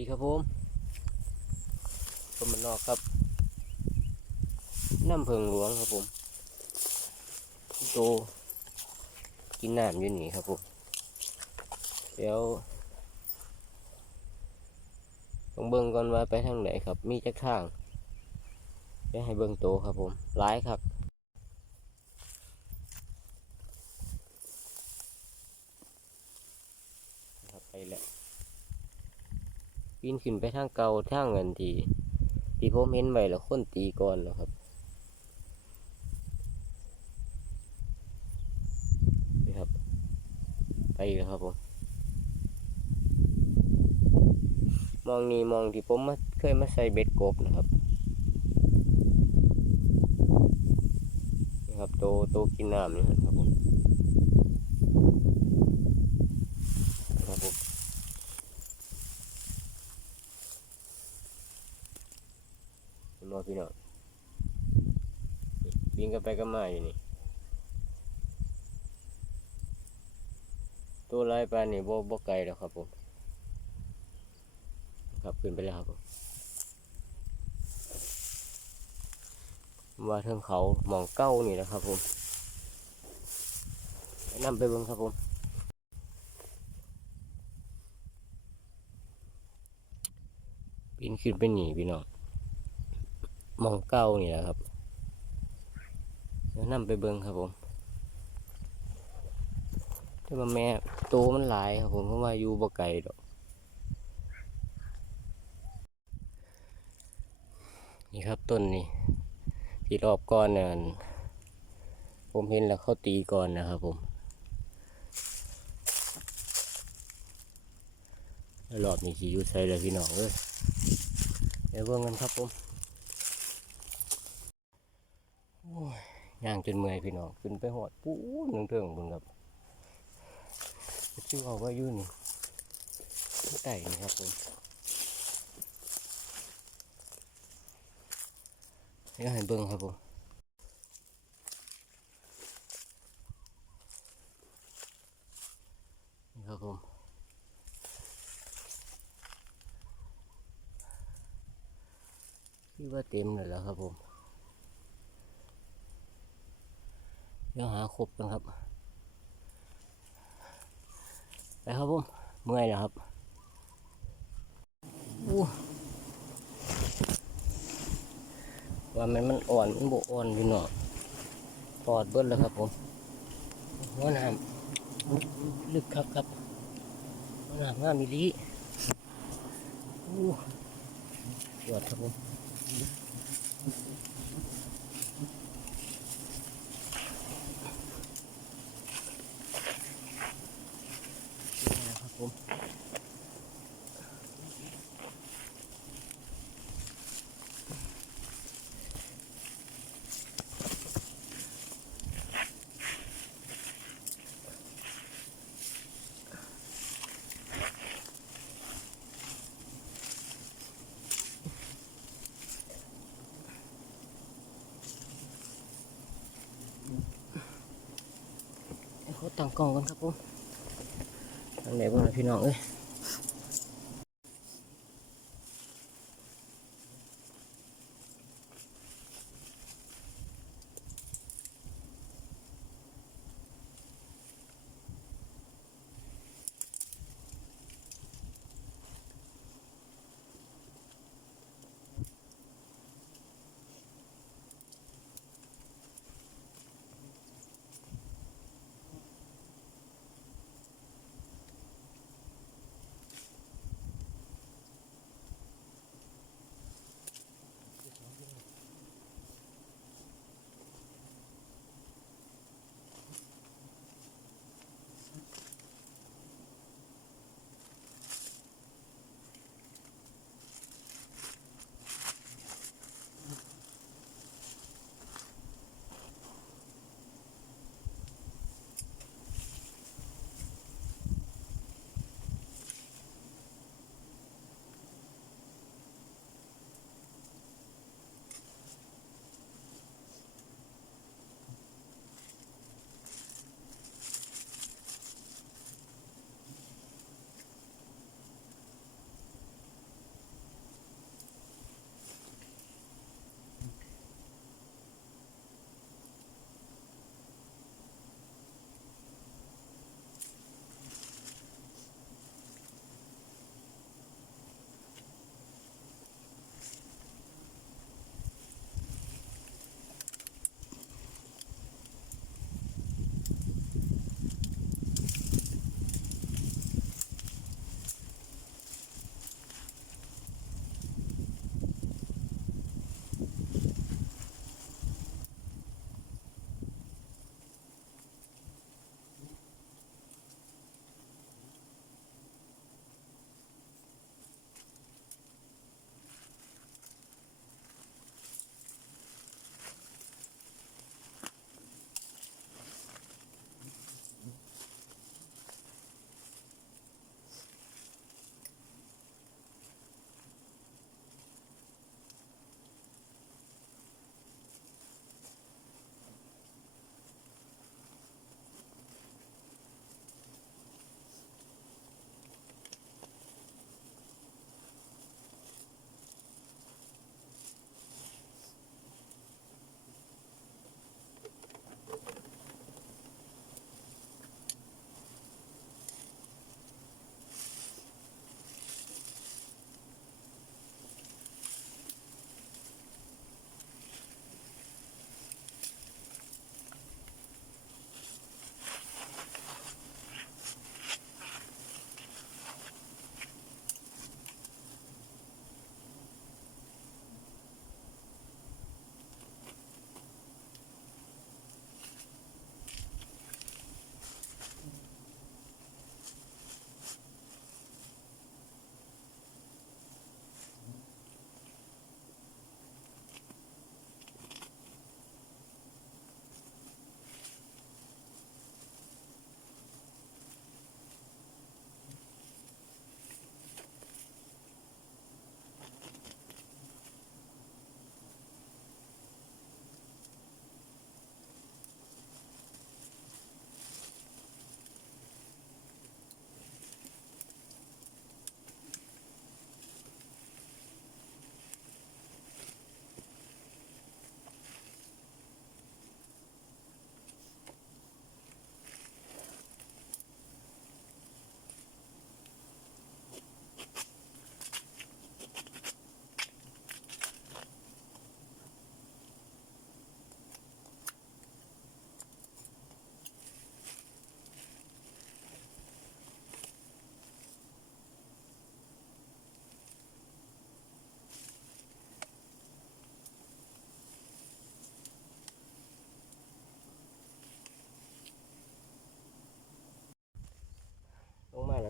ดีครับผมผมมันนอกครับ น้ำเพิงหลวงครับผมโตกินน้ำอยู่นี่ครับผมเดี๋ยวต้องเบิ่งก่อนว่าไปทางไหนครับ มีจักทางเดี๋ยวให้เบิ่งโตครับผมร้ายครับครับไปแล้ว ปีนขึ้นไปทางเกาทางเงินทีที่ผมเห็นไว้แล้วคนตีก่อนแล้วครับนี่ครับ ไปอีกแล้วครับผมมองนี่มองที่ผมมาเคยมาใส่เบ็ดกบนะครับนี่ครับโตโตกินน้ำนี่ครับผม เห็นบ่ พี่น้องบินกันไปกันมาอยู่นี่ ตัวลายปลานี่บ่บ่ไกลแล้วครับผม ครับขึ้นไปแล้วครับผมว่าเทิงเขาหมองเก้านี่นะครับผมนำไปเบิ่งครับผมบินขึ้นไปหนีพี่น้อง มองเก้านี่แหละครับเดี๋ยวนำไปเบิ้งครับผมแต่ว่าแม่โตมันหลายครับผมเพราะว่าอยู่บ่ไกลดอก นี่ครับต้นนี้ที่รอบก้อนเนี่ยผมเห็นแล้วเขาตีก่อนนะครับผมรอบนี้สิอยู่ใส่เลยพี่น้องเอ้ยเดี๋ยวเบิ่งกันครับผม โอ้ ยย่างจนเมื่อยพี่น้องขึ้นไปหอดปูหนึ่งเทิงบนครับชื่อเอาว้อยุ่นไก่นี่ครับผมเดี๋ยวให้เบิ้งครับผมนี่ครับผมคิดว่าเต็มเลยแล้วครับผม เดี๋ยวหาครบกันครับ ไปครับผมเมื่อยแล้วครับว่ามันมันอ่อนมันบอ่อนพี่เน้องปอดเบิ้ลแล้วครับผมหัวหน้ำลึกครับครับหัวหน้ำงามมีลีอู้ยอดครับผม นี่นะครับผมให้เขา ตั้งกล้องกันครับผมทางไหนบ้างล่ะพี่น้องเอ้ย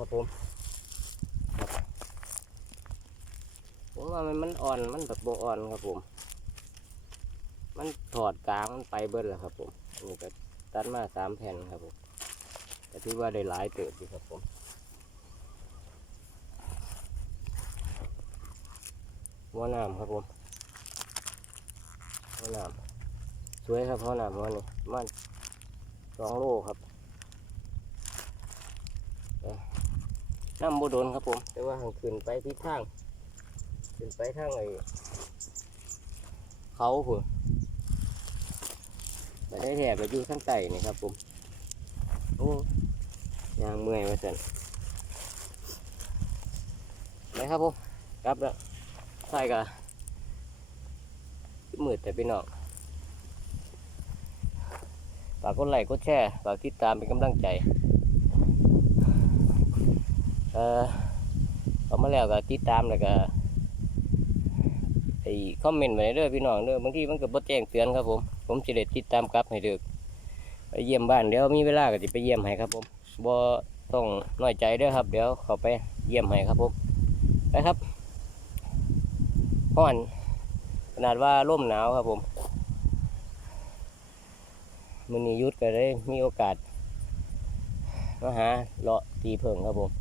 ครับผมผมว่ามันมันอ่อนมันแบบโบอ่อนครับผม มันถอดกลางมันไปเบิดแล้วครับผมนี่ก็ตัดมาสามแผ่นครับผมแต่ที่ว่าได้หลายเติบอยู่ครับผมหัวน้ำครับผมหัวน้ำสวยครับหัวน้ำหัวนี่มันสองโลครับเอ้ย น้ำโบโดนครับผม แต่ว่าหางขึ้นไปที่ทางขึ้นไปทางไอ้เขาหัวไปได้แถบไปอยู่ข้างใต้นี่ครับผมโอ้ยางเมื่อยมาสันไปครับผมกลับแล้วใช่กะมืดแต่พี่น้องฝากกดไลค์กดแชร์ฝากติดตามเป็นกำลังใจ เออเอามาแล้วก็ติดตามแล้วก็ไอ้คอมเมนต์ไว้เด้อพี่น้องเด้อบางทีมันก็บ่แจ้งเตือนครับผม ผมสิได้ติดตามกลับให้เด้อไปเยี่ยมบ้านเดี๋ยวมีเวลาก็จะไปเยี่ยมให้ครับผมบ่ต้องน้อยใจเด้อครับ เดี๋ยวเขาไปเยี่ยมให้ครับผมไปครับห้อนขนาดว่าร่มหนาวครับผมมื้อนี้ยุดก็ได้มีโอกาสมาหาเลาะตีเพิงครับผม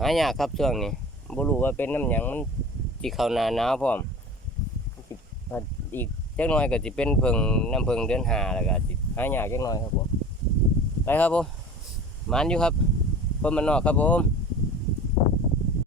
หายากครับช่วงนี้บ่รู้ว่าเป็นน้ำหยังมันสิเข้าหน้าหนาวพร้อมอีกจักหน่อยก็จะเป็นเพิงน้ำเพิงเดือนหาแล้วก็สิหายากจักหน่อยครับผมไปครับผมมันอยู่ครับคนมันนอกครับผม